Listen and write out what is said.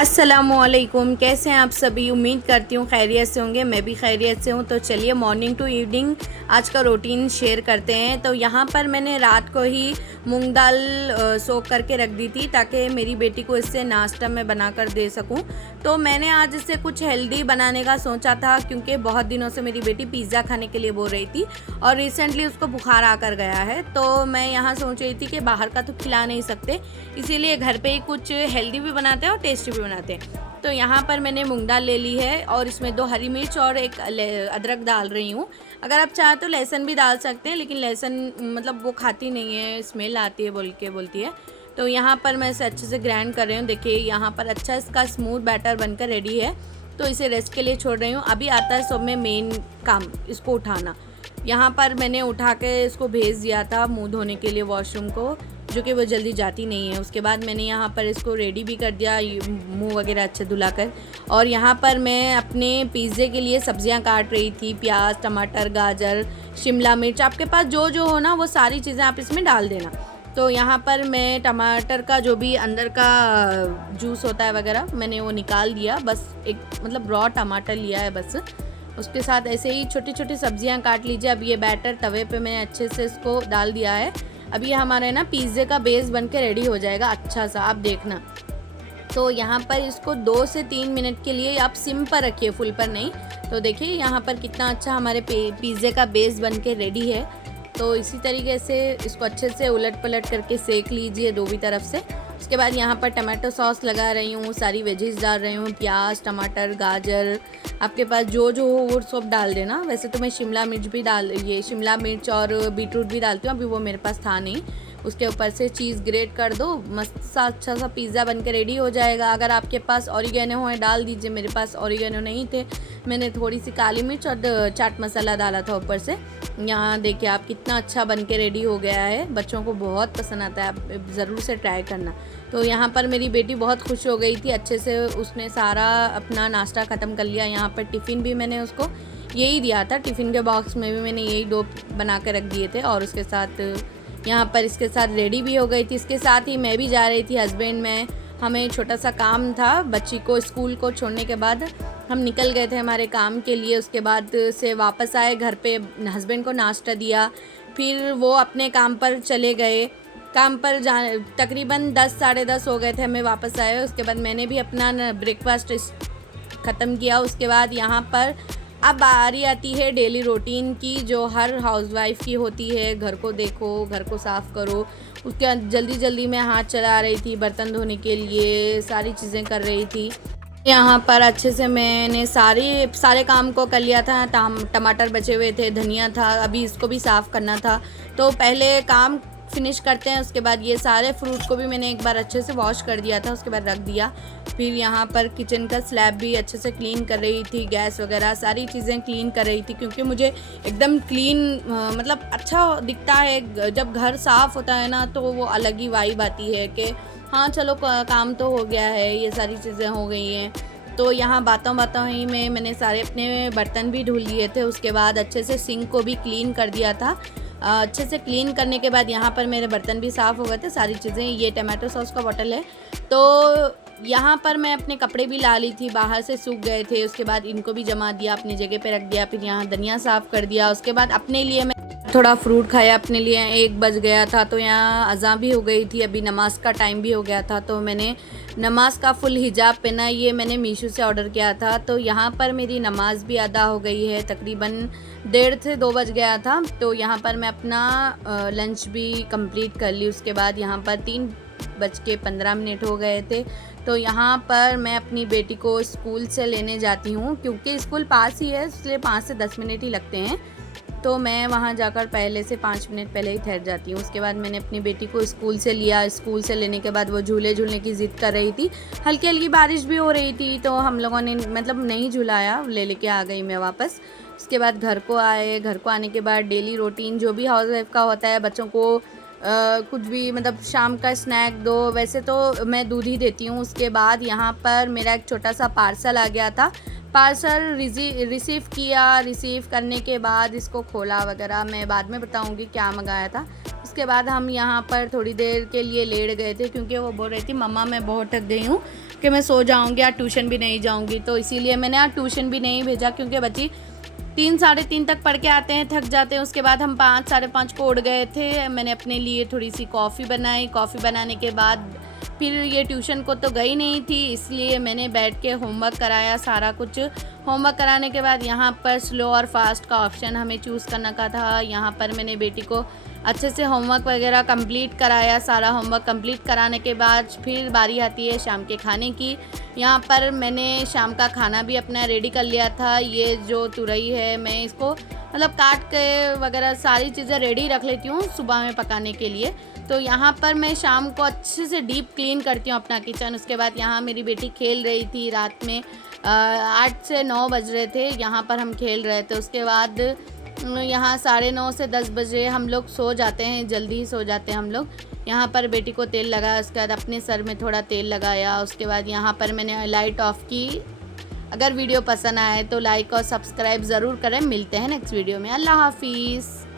अस्सलामुअलैकुम, कैसे हैं आप सभी। उम्मीद करती हूँ खैरियत से होंगे। मैं भी खैरियत से हूँ। तो चलिए मॉर्निंग टू इवनिंग आज का रूटीन शेयर करते हैं। तो यहाँ पर मैंने रात को ही मूंग दाल सोख करके रख दी थी ताकि मेरी बेटी को इससे नाश्ता में बना कर दे सकूँ। तो मैंने आज इससे कुछ हेल्दी बनाने का सोचा था क्योंकि बहुत दिनों से मेरी बेटी पिज़्ज़ा खाने के लिए बोल रही थी और रिसेंटली उसको बुखार आकर गया है। तो मैं यहाँ सोच रही थी कि बाहर का तो खिला नहीं सकते, इसीलिए घर पे ही कुछ हेल्दी भी बनाते हैं और टेस्टी भी बनाते हैं। तो यहाँ पर मैंने मूंग दाल ले ली है और इसमें 2 हरी मिर्च और एक अदरक डाल रही हूँ। अगर आप चाहें तो लहसुन भी डाल सकते हैं, लेकिन लहसुन मतलब वो खाती नहीं है, स्मेल आती है बोलती है। तो यहाँ पर मैं इसे अच्छे से ग्राइंड कर रही हूँ। देखिए यहाँ पर अच्छा इसका स्मूथ बैटर बनकर रेडी है। तो इसे रेस्ट के लिए छोड़ रही हूँ। अभी आता है सब में मेन काम, इसको उठाना। यहाँ पर मैंने उठा के इसको भेज दिया था मुँह धोने के लिए वॉशरूम को, जो कि वो जल्दी जाती नहीं है। उसके बाद मैंने यहाँ पर इसको रेडी भी कर दिया, मुंह वगैरह अच्छे धुलाकर। और यहाँ पर मैं अपने पिज़्ज़े के लिए सब्जियाँ काट रही थी। प्याज, टमाटर, गाजर, शिमला मिर्च, आपके पास जो जो हो ना वो सारी चीज़ें आप इसमें डाल देना। तो यहाँ पर मैं टमाटर का जो भी अंदर का जूस होता है वगैरह मैंने वो निकाल दिया। बस एक मतलब रॉ टमाटर लिया है बस। उसके साथ ऐसे ही छोटी छोटी सब्जियाँ काट लीजिए। अब ये बैटर तवे पे मैंने अच्छे से इसको डाल दिया है। अब ये हमारा ना पिज़्ज़े का बेस बन के रेडी हो जाएगा अच्छा सा, आप देखना। तो यहाँ पर इसको 2 से 3 मिनट के लिए आप सिम पर रखिए, फुल पर नहीं। तो देखिए यहाँ पर कितना अच्छा हमारे पिज़्ज़े का बेस बन के रेडी है। तो इसी तरीके से इसको अच्छे से उलट पलट करके सेक लीजिए 2 भी तरफ से। उसके बाद यहाँ पर टमाटो सॉस लगा रही हूँ, सारी वेजीज डाल रही हूँ, प्याज, टमाटर, गाजर, आपके पास जो जो हो वो सब डाल देना। वैसे तो मैं शिमला मिर्च और बीटरूट भी डालती हूँ, अभी वो मेरे पास था नहीं। उसके ऊपर से चीज़ ग्रेट कर दो, मस्त सा अच्छा सा पिज़्ज़ा बन के रेडी हो जाएगा। अगर आपके पास ऑरिगेनो हो डाल दीजिए, मेरे पास ऑरिगेनो नहीं थे, मैंने थोड़ी सी काली मिर्च और चाट मसाला डाला था ऊपर से। यहाँ देखिए आप कितना अच्छा बन के रेडी हो गया है। बच्चों को बहुत पसंद आता है, आप ज़रूर से ट्राई करना। तो यहाँ पर मेरी बेटी बहुत खुश हो गई थी, अच्छे से उसने सारा अपना नाश्ता ख़त्म कर लिया। यहाँ पर टिफ़िन भी मैंने उसको यही दिया था, टिफ़िन के बॉक्स में भी मैंने यही 2 बना के रख दिए थे। और उसके साथ यहाँ पर इसके साथ रेडी भी हो गई थी। इसके साथ ही मैं भी जा रही थी, हस्बैंड में हमें छोटा सा काम था। बच्ची को स्कूल को छोड़ने के बाद हम निकल गए थे हमारे काम के लिए। उसके बाद से वापस आए, घर पे हस्बैंड को नाश्ता दिया, फिर वो अपने काम पर चले गए। काम पर तकरीबन 10 साढ़े 10 हो गए थे हमें वापस आए। उसके बाद मैंने भी अपना ब्रेकफास्ट ख़त्म किया। उसके बाद यहाँ पर अब बारी आती है डेली रूटीन की, जो हर हाउसवाइफ की होती है। घर को देखो, घर को साफ़ करो। उसके जल्दी जल्दी में हाथ चला रही थी बर्तन धोने के लिए, सारी चीज़ें कर रही थी। यहाँ पर अच्छे से मैंने सारे काम को कर लिया था। टमाटर बचे हुए थे, धनिया था, अभी इसको भी साफ़ करना था। तो पहले काम फिनिश करते हैं। उसके बाद ये सारे फ्रूट को भी मैंने एक बार अच्छे से वॉश कर दिया था, उसके बाद रख दिया। फिर यहाँ पर किचन का स्लैब भी अच्छे से क्लीन कर रही थी, गैस वगैरह सारी चीज़ें क्लीन कर रही थी, क्योंकि मुझे एकदम क्लीन मतलब अच्छा दिखता है जब घर साफ़ होता है ना, तो वो अलग ही वाइब आती है कि हाँ चलो काम तो हो गया है, ये सारी चीज़ें हो गई हैं। तो यहाँ बातों ही में मैंने सारे अपने बर्तन भी धुल लिए थे। उसके बाद अच्छे से सिंक को भी क्लीन कर दिया था। अच्छे से क्लीन करने के बाद यहाँ पर मेरे बर्तन भी साफ़ हो गए थे, सारी चीज़ें। ये टमाटो सॉस का बॉटल है। तो यहाँ पर मैं अपने कपड़े भी ला ली थी, बाहर से सूख गए थे। उसके बाद इनको भी जमा दिया, अपनी जगह पे रख दिया। फिर यहाँ धनिया साफ़ कर दिया। उसके बाद अपने लिए मैं थोड़ा फ्रूट खाया, अपने लिए 1 बज गया था। तो यहाँ अज़ान भी हो गई थी, अभी नमाज का टाइम भी हो गया था। तो मैंने नमाज का फुल हिजाब पहना, ये मैंने मीशो से ऑर्डर किया था। तो यहाँ पर मेरी नमाज भी अदा हो गई है, तकरीबन 1:30 से 2 बज गया था। तो यहाँ पर मैं अपना लंच भी कंप्लीट कर ली। उसके बाद यहाँ पर 3:15 हो गए थे। तो यहाँ पर मैं अपनी बेटी को स्कूल से लेने जाती हूँ, क्योंकि स्कूल पास ही है, इसलिए 5 से 10 मिनट ही लगते हैं। तो मैं वहाँ जाकर पहले से 5 मिनट पहले ही ठहर जाती हूँ। उसके बाद मैंने अपनी बेटी को स्कूल से लिया। स्कूल से लेने के बाद वो झूलने की ज़िद कर रही थी, हल्की हल्की बारिश भी हो रही थी, तो हम लोगों ने मतलब नहीं झुलाया, लेके आ गई मैं वापस। उसके बाद घर को आए। घर को आने के बाद डेली रूटीन जो भी हाउसवाइफ का होता है, बच्चों को कुछ भी मतलब शाम का स्नैक दो। वैसे तो मैं दूध ही देती हूँ। उसके बाद यहाँ पर मेरा एक छोटा सा पार्सल आ गया था। पार्सल रिसीव किया। रिसीव करने के बाद इसको खोला वगैरह, मैं बाद में बताऊँगी क्या मंगाया था। उसके बाद हम यहाँ पर थोड़ी देर के लिए लेट गए थे, क्योंकि वो बोल रही थी मम्मा मैं बहुत थक गई हूँ, कि मैं सो जाऊंगी या ट्यूशन भी नहीं जाऊंगी, तो इसीलिए मैंने आज ट्यूशन भी नहीं भेजा, क्योंकि बच्ची 3 साढ़े 3 तक पढ़ के आते हैं, थक जाते हैं। उसके बाद हम 5 साढ़े 5 को उठ गए थे। मैंने अपने लिए थोड़ी सी कॉफ़ी बनाई। कॉफ़ी बनाने के बाद फिर ये ट्यूशन को तो गई नहीं थी, इसलिए मैंने बैठ के होमवर्क कराया सारा कुछ। होमवर्क कराने के बाद यहाँ पर स्लो और फास्ट का ऑप्शन हमें चूज़ करने का था। यहाँ पर मैंने बेटी को अच्छे से होमवर्क वगैरह कंप्लीट कराया। सारा होमवर्क कंप्लीट कराने के बाद फिर बारी आती है शाम के खाने की। यहाँ पर मैंने शाम का खाना भी अपना रेडी कर लिया था। ये जो तुरई है, मैं इसको मतलब काट के वगैरह सारी चीज़ें रेडी रख लेती हूँ सुबह में पकाने के लिए। तो यहाँ पर मैं शाम को अच्छे से डीप क्लीन करती हूँ अपना किचन। उसके बाद यहाँ मेरी बेटी खेल रही थी। रात में 8 से 9 बज रहे थे, यहाँ पर हम खेल रहे थे। उसके बाद यहाँ 9:30 से 10 बजे हम लोग सो जाते हैं, जल्दी ही सो जाते हैं हम लोग। यहाँ पर बेटी को तेल लगाया, उसके बाद अपने सर में थोड़ा तेल लगाया। उसके बाद यहाँ पर मैंने लाइट ऑफ की। अगर वीडियो पसंद आए तो लाइक और सब्सक्राइब ज़रूर करें। मिलते हैं नेक्स्ट वीडियो में। अल्लाह हाफिज़।